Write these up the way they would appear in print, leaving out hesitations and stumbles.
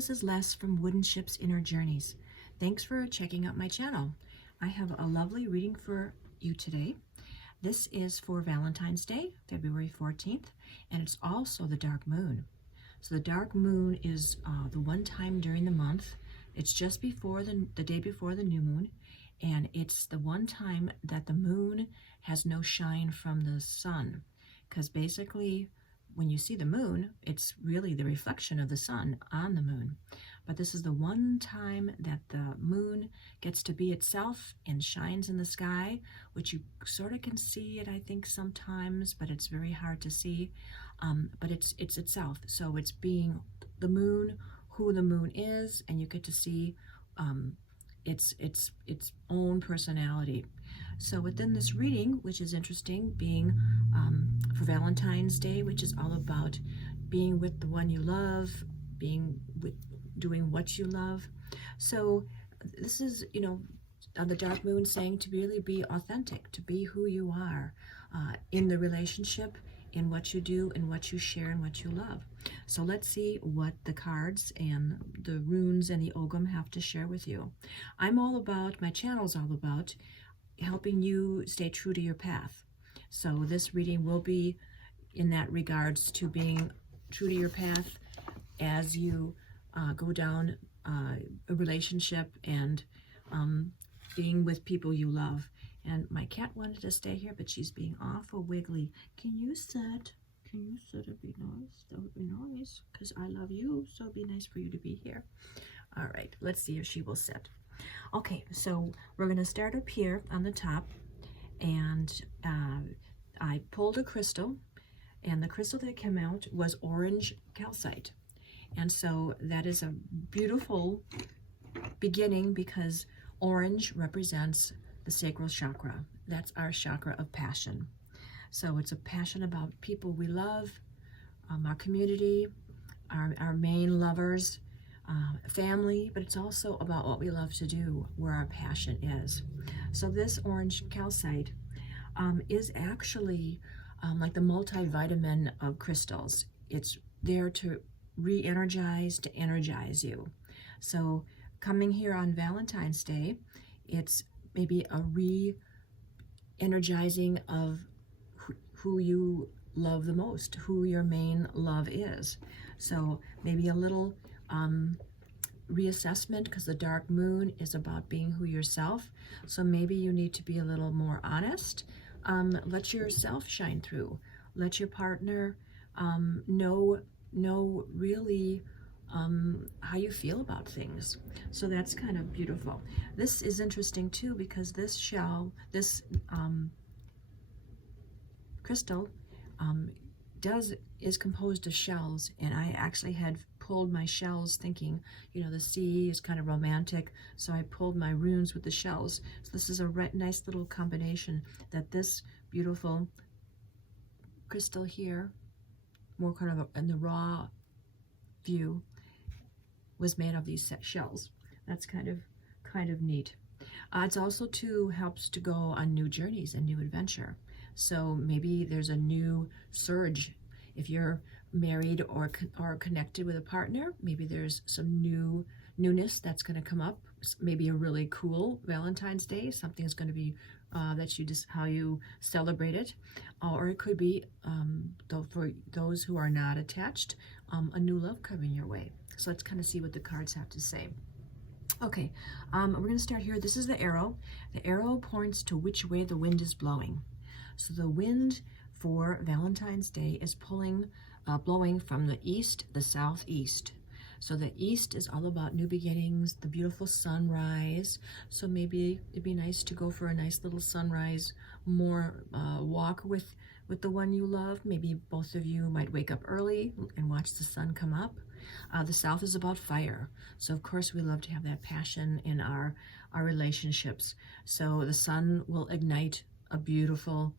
this is Les from Wooden Ship's Inner Journeys. Thanks for checking out my channel. I have a lovely reading for you today. This is for Valentine's Day, February 14th, and it's also the dark moon. So the dark moon is the one time during the month. It's just before the day before the new moon, and it's the one time that the moon has no shine from the sun, because basically when you see the moon, it's really the reflection of the sun on the moon. But this is the one time that the moon gets to be itself and shines in the sky, which you sort of can see it, I think, sometimes, but it's very hard to see. But it's itself. So it's being the moon, who the moon is, and you get to see its own personality. So within this reading, which is interesting, being for Valentine's Day, which is all about being with the one you love, doing what you love. So this is, on the dark moon, saying to really be authentic, to be who you are in the relationship, in what you do, and what you share, and what you love. So let's see what the cards and the runes and the Ogham have to share with you. My channel's all about helping you stay true to your path. So this reading will be in that regards to being true to your path as you go down a relationship and being with people you love. And my cat wanted to stay here, but she's being awful wiggly. Can you sit? Can you sit? It'd be nice. That would be nice, because I love you, so it'd be nice for you to be here. All right, let's see if she will sit. Okay, so we're going to start up here on the top, and I pulled a crystal, and the crystal that came out was orange calcite. And so that is a beautiful beginning, because orange represents the sacral chakra. That's our chakra of passion. So it's a passion about people we love, our community, our main lovers, family, but it's also about what we love to do, where our passion is. So this orange calcite is actually like the multivitamin of crystals. It's there to re-energize, to energize you. So coming here on Valentine's Day, it's maybe a re-energizing of who you love the most, who your main love is. So maybe a little reassessment, because the dark moon is about being who yourself. So maybe you need to be a little more honest. Let yourself shine through. Let your partner know really how you feel about things. So that's kind of beautiful. This is interesting too, because this crystal is composed of shells, and I actually had pulled my shells thinking, the sea is kind of romantic, so I pulled my runes with the shells. So this is a nice little combination, that this beautiful crystal here, more kind of in the raw view, was made of these shells. That's kind of neat. It's also helps to go on new journeys and new adventure. So maybe there's a new surge. If you're married or connected with a partner, maybe there's some newness that's going to come up. Maybe a really cool Valentine's Day. Something's going to be how you celebrate it. Or it could be, for those who are not attached, a new love coming your way. So let's kind of see what the cards have to say. Okay, we're going to start here. This is the arrow. The arrow points to which way the wind is blowing. So the wind for Valentine's Day is blowing from the east, the southeast. So the east is all about new beginnings, the beautiful sunrise. So maybe it'd be nice to go for a nice little sunrise, walk with the one you love. Maybe both of you might wake up early and watch the sun come up. The south is about fire. So of course we love to have that passion in our relationships. So the sun will ignite a beautiful,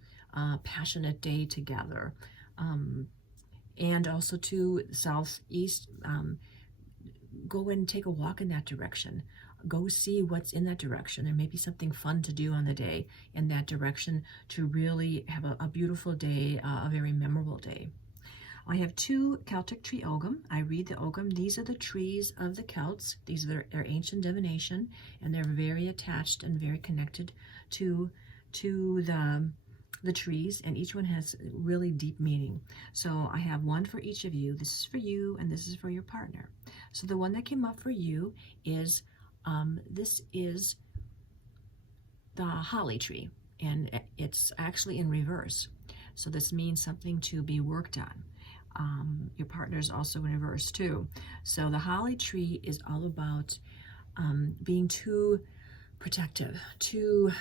passionate day together. And also to southeast, go and take a walk in that direction. Go see what's in that direction. There may be something fun to do on the day in that direction to really have a beautiful day, a very memorable day. I have 2 Celtic Tree Ogham. I read the Ogham. These are the trees of the Celts. These are their ancient divination, and they're very attached and very connected to the trees, and each one has really deep meaning. So I have one for each of you. This is for you, and this is for your partner. So the one that came up for you is, this is the holly tree, and it's actually in reverse. So this means something to be worked on. Your partner is also in reverse too. So the holly tree is all about being too protective, too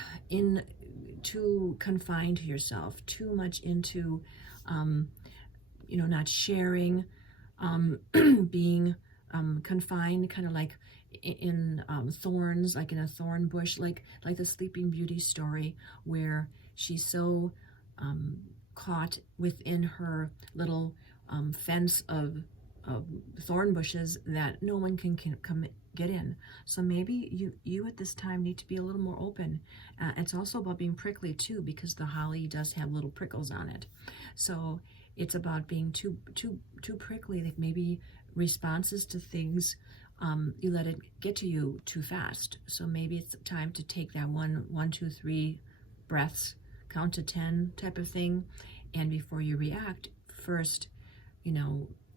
confined to yourself, too much into, not sharing, being confined, kind of like in thorns, like in a thorn bush, like the Sleeping Beauty story, where she's so caught within her little fence of thorn bushes that no one can come get in. So maybe you at this time need to be a little more open. It's also about being prickly too, because the holly does have little prickles on it. So it's about being too prickly, like maybe responses to things, you let it get to you too fast. So maybe it's time to take that 1, 2, 3 breaths, count to 10 type of thing, and before you react, first,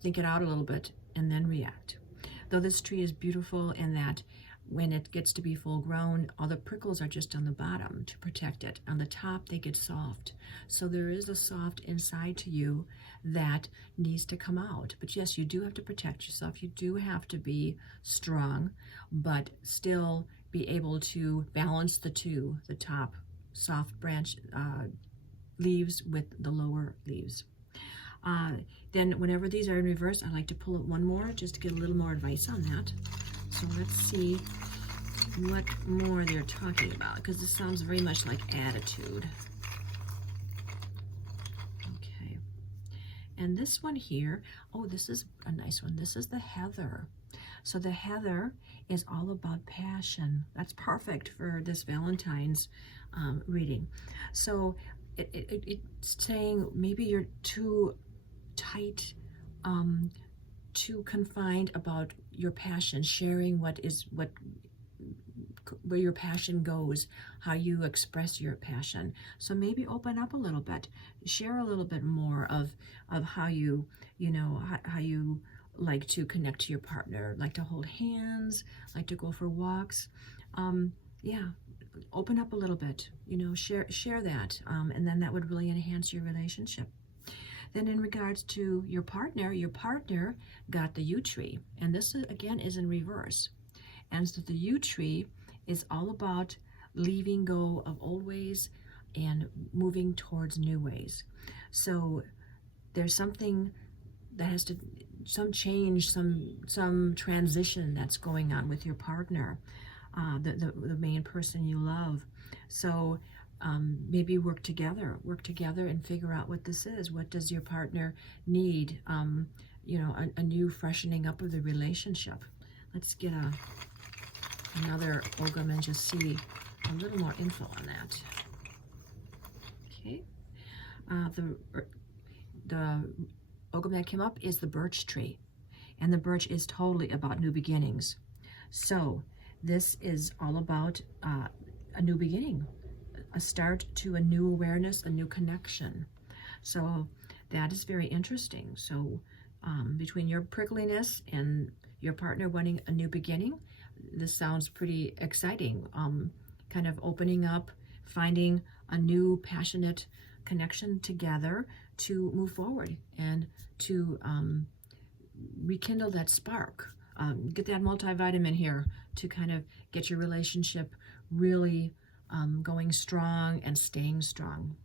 think it out a little bit and then react. Though this tree is beautiful in that when it gets to be full grown, all the prickles are just on the bottom to protect it. On the top, they get soft. So there is a soft inside to you that needs to come out. But yes, you do have to protect yourself. You do have to be strong, but still be able to balance the two, the top soft branch leaves with the lower leaves. Then whenever these are in reverse, I like to pull it one more just to get a little more advice on that. So let's see what more they're talking about, because this sounds very much like attitude. Okay. And this one here, oh, this is a nice one. This is the heather. So the heather is all about passion. That's perfect for this Valentine's reading. So it's saying maybe you're too tight, too confined about your passion, sharing where your passion goes, how you express your passion. So maybe open up a little bit, share a little bit more of how you how you like to connect to your partner, like to hold hands, like to go for walks. Yeah, open up a little bit, share that, and then that would really enhance your relationship. Then in regards to your partner got the yew tree, and this again is in reverse. And so the yew tree is all about leaving go of old ways and moving towards new ways. So there's something that has to, some change, some transition that's going on with your partner, the main person you love. So maybe work together and figure out what this is. What does your partner need? A new freshening up of the relationship. Let's get another Ogham and just see a little more info on that. Okay. The Ogham that came up is the birch tree, and the birch is totally about new beginnings. So this is all about a new beginning, a start to a new awareness, a new connection. So that is very interesting. So between your prickliness and your partner wanting a new beginning, this sounds pretty exciting. Kind of opening up, finding a new passionate connection together to move forward and to rekindle that spark. Get that multivitamin here to kind of get your relationship really going strong and staying strong.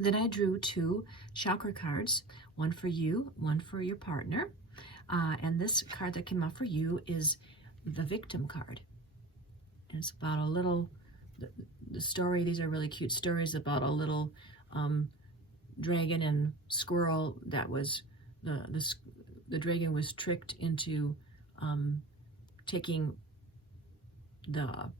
Then I drew 2 chakra cards, one for you, one for your partner. And this card that came up for you is the victim card. And it's about a little, the story, these are really cute stories about a little dragon and squirrel that was, the dragon was tricked into taking the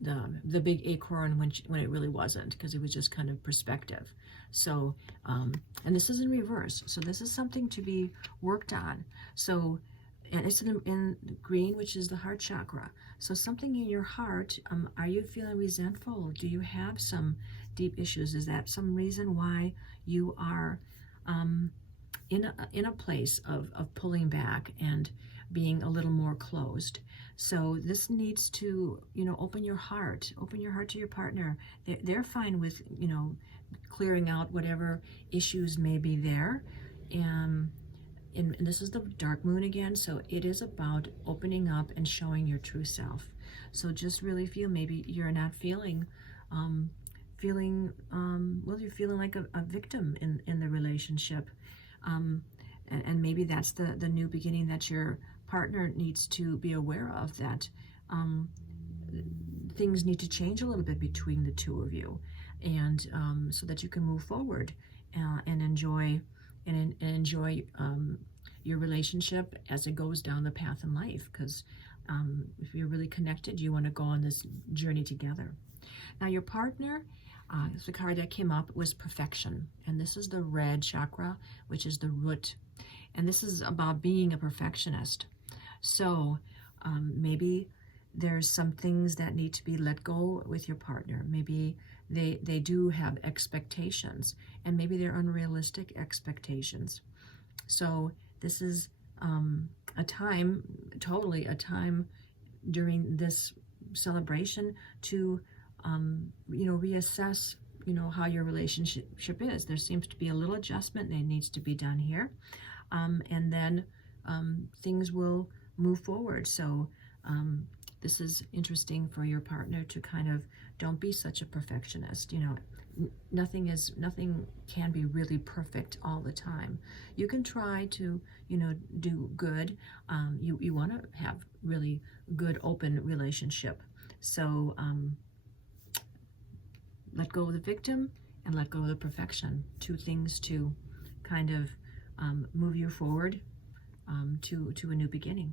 the big acorn when it really wasn't, because it was just kind of perspective. So, and this is in reverse. So this is something to be worked on. So, and it's in green, which is the heart chakra. So something in your heart, are you feeling resentful? Do you have some deep issues? Is that some reason why you are in a place of pulling back and being a little more closed? So this needs to, open your heart to your partner. They're fine with, clearing out whatever issues may be there. And this is the dark moon again, so it is about opening up and showing your true self. So just really feel, maybe you're not feeling, well, you're feeling like a victim in the relationship. And maybe that's the new beginning that your partner needs to be aware of, that things need to change a little bit between the two of you, and so that you can move forward and enjoy your relationship as it goes down the path in life. Because if you're really connected, you want to go on this journey together. Now your partner, the card that came up was perfection, and this is the red chakra, which is the root, and this is about being a perfectionist. So maybe there's some things that need to be let go with your partner. Maybe they do have expectations, and maybe they're unrealistic expectations. So this is a time during this celebration to reassess how your relationship is. There seems to be a little adjustment that needs to be done here, and then things will move forward. So this is interesting for your partner to kind of, don't be such a perfectionist. Nothing can be really perfect all the time. You can try to do good. You want to have really good open relationship. So let go of the victim and let go of the perfection. Two things to kind of move you forward to a new beginning.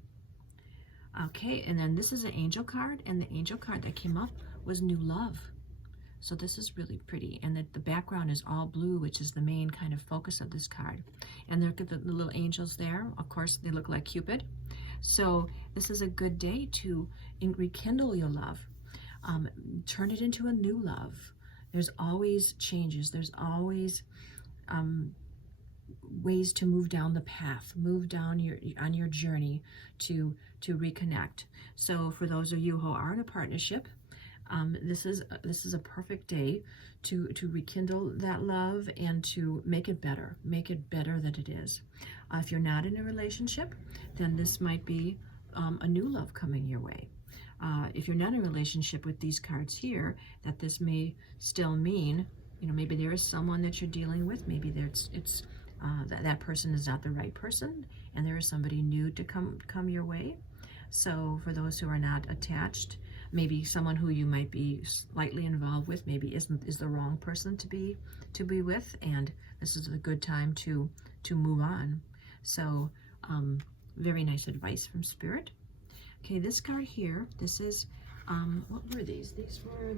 Okay, and then this is an angel card, and the angel card that came up was new love. So this is really pretty, and the background is all blue, which is the main kind of focus of this card. And look at the little angels there. Of course, they look like Cupid. So this is a good day to rekindle your love. Turn it into a new love. There's always changes. There's always ways to move down the path, move down on your journey to reconnect. So for those of you who are in a partnership, this is a perfect day to rekindle that love and to make it better than it is. If you're not in a relationship, then this might be a new love coming your way. If you're not in a relationship with these cards here, that this may still mean, maybe there is someone that you're dealing with. Maybe that person is not the right person, and there is somebody new to come your way. So for those who are not attached, maybe someone who you might be slightly involved with maybe is the wrong person to be with, and this is a good time to move on. So very nice advice from Spirit. Okay, this card here, this is what were these? These were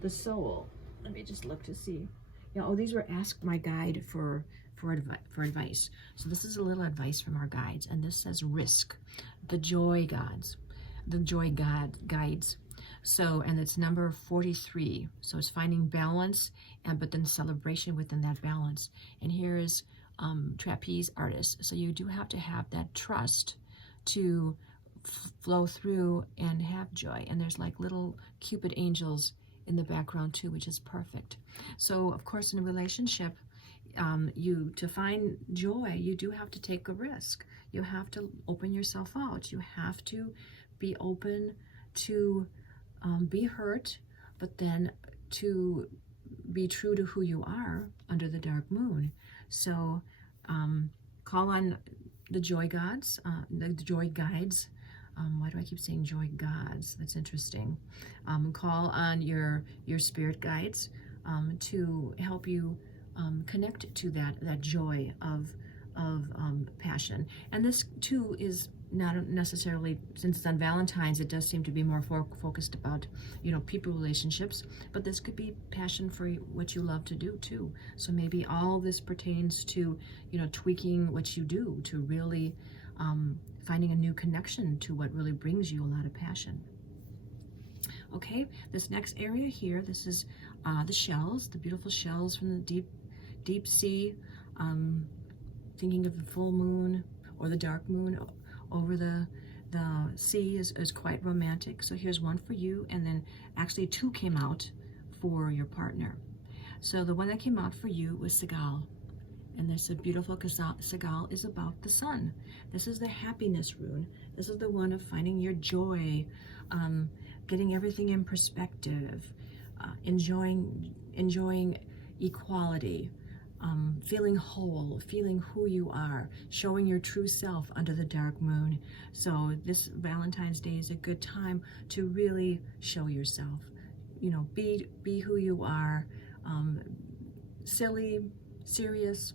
the soul. Let me just look to see. Yeah, oh, these were ask my guide for advice. So this is a little advice from our guides, and this says risk, the joy guides. So, and it's number 43. So it's finding balance, but then celebration within that balance. And here is trapeze artist. So you do have to have that trust to flow through and have joy. And there's like little Cupid angels in the background too, which is perfect. So of course in a relationship, to find joy, you do have to take a risk. You have to open yourself out. You have to be open to be hurt, but then to be true to who you are under the dark moon. So call on the joy gods, the joy guides. Why do I keep saying joy gods? That's interesting. Call on your spirit guides to help you connect to that joy of passion. And this too is not necessarily, since it's on Valentine's, it does seem to be more focused about, you know, people relationships, but this could be passion for what you love to do too. So maybe all this pertains to, you know, tweaking what you do to really finding a new connection to what really brings you a lot of passion. Okay, this next area here, this is the shells, the beautiful shells from the deep sea, thinking of the full moon or the dark moon over the sea is quite romantic. So here's one for you, and then actually two came out for your partner. So the one that came out for you was Segal, and this is beautiful because Segal is about the sun. This is the happiness rune. This is the one of finding your joy, getting everything in perspective, enjoying equality, feeling whole, feeling who you are, showing your true self under the dark moon. So this Valentine's Day is a good time to really show yourself. You know, be who you are, silly, serious,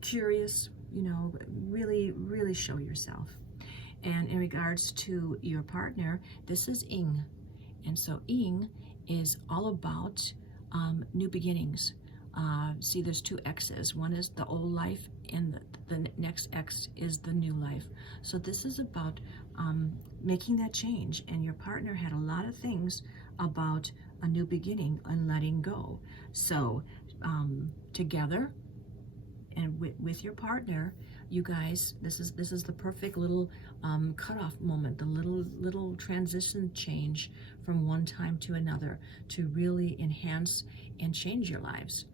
curious, you know, really show yourself. And in regards to your partner, this is Ing. And so Ing is all about new beginnings. See, there's two X's. One is the old life, and the next X is the new life. So this is about making that change. And your partner had a lot of things about a new beginning and letting go. So together and with your partner, you guys, this is the perfect little cutoff moment, the little transition change from one time to another to really enhance and change your lives.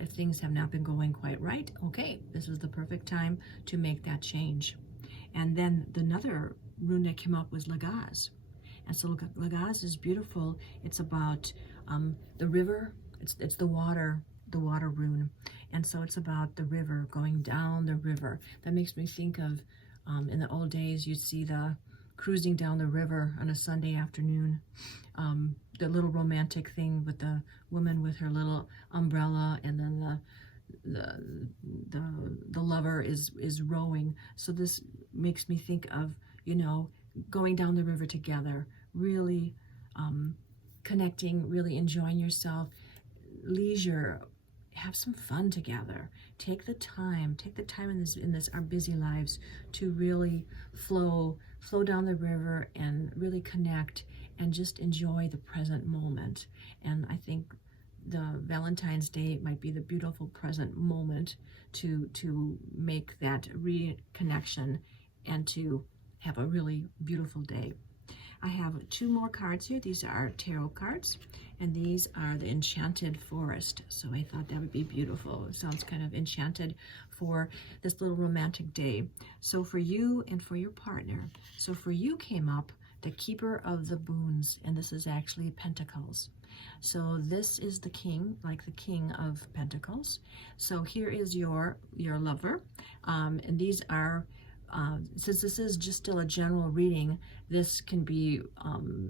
If things have not been going quite right, okay, this is the perfect time to make that change. And then another rune that came up was Lagaz. And so Lagaz is beautiful. It's about the river. It's the water rune. And so it's about the river, going down the river. That makes me think of, in the old days, you'd see the cruising down the river on a Sunday afternoon. The little romantic thing with the woman with her little umbrella, and then the lover is rowing. So this makes me think of, you know, going down the river together, really connecting, really enjoying yourself, leisure, have some fun together. Take the time in this our busy lives to really flow down the river and really connect and just enjoy the present moment. And I think the Valentine's Day might be the beautiful present moment to make that reconnection and to have a really beautiful day. I have two more cards here. These are tarot cards, and these are the Enchanted Forest. So I thought that would be beautiful. It sounds kind of enchanted for this little romantic day. So for you and for your partner. So for you came up the Keeper of the Boons, and this is actually Pentacles. So this is the king, like the King of Pentacles. So here is your lover, and these are since this is just still a general reading, this can be,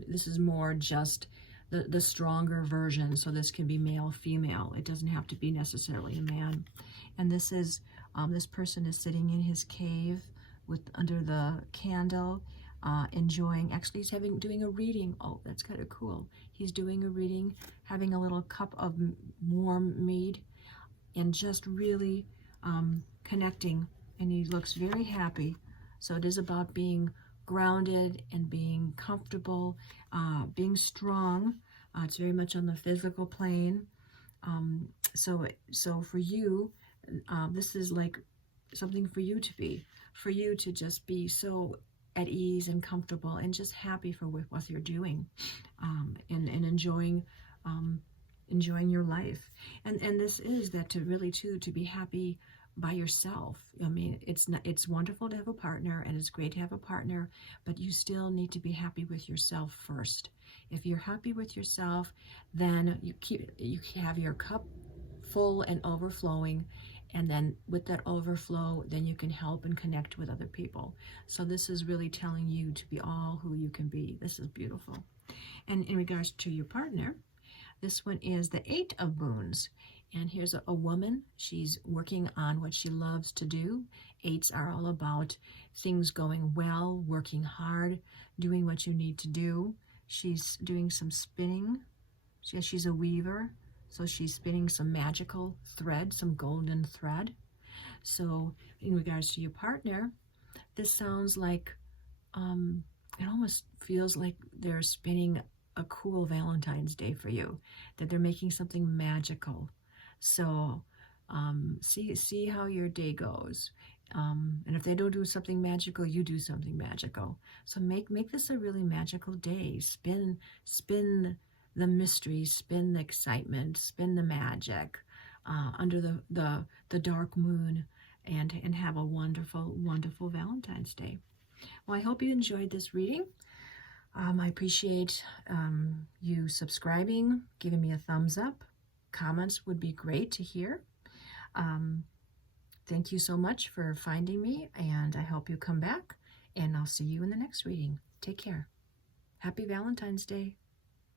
this is more just the stronger version. So this can be male, female. It doesn't have to be necessarily a man. And this is, this person is sitting in his cave under the candle, enjoying, actually he's doing a reading. Oh, that's kind of cool. He's doing a reading, having a little cup of warm mead, and just really connecting. And he looks very happy. So it is about being grounded and being comfortable, being strong. It's very much on the physical plane. So for you, this is like something for you to just be so at ease and comfortable and just happy with what you're doing, and enjoying your life. And this is that to really to be happy by yourself. I mean, it's wonderful to have a partner, and it's great to have a partner, but you still need to be happy with yourself first. If you're happy with yourself, then you have your cup full and overflowing, and then with that overflow, then you can help and connect with other people. So this is really telling you to be all who you can be. This is beautiful. And in regards to your partner, This one is the Eight of Boons. And here's a woman. She's working on what she loves to do. Eights are all about things going well, working hard, doing what you need to do. She's doing some spinning. She's a weaver, so she's spinning some magical thread, some golden thread. So in regards to your partner, this sounds like, it almost feels like they're spinning a cool Valentine's Day for you, that they're making something magical. So see how your day goes. And if they don't do something magical, you do something magical. So make this a really magical day. Spin the mystery, spin the excitement, spin the magic under the dark moon, and have a wonderful, wonderful Valentine's Day. Well, I hope you enjoyed this reading. I appreciate you subscribing, giving me a thumbs up. Comments would be great to hear. Thank you so much for finding me, and I hope you come back, and I'll see you in the next reading. Take care. Happy Valentine's Day.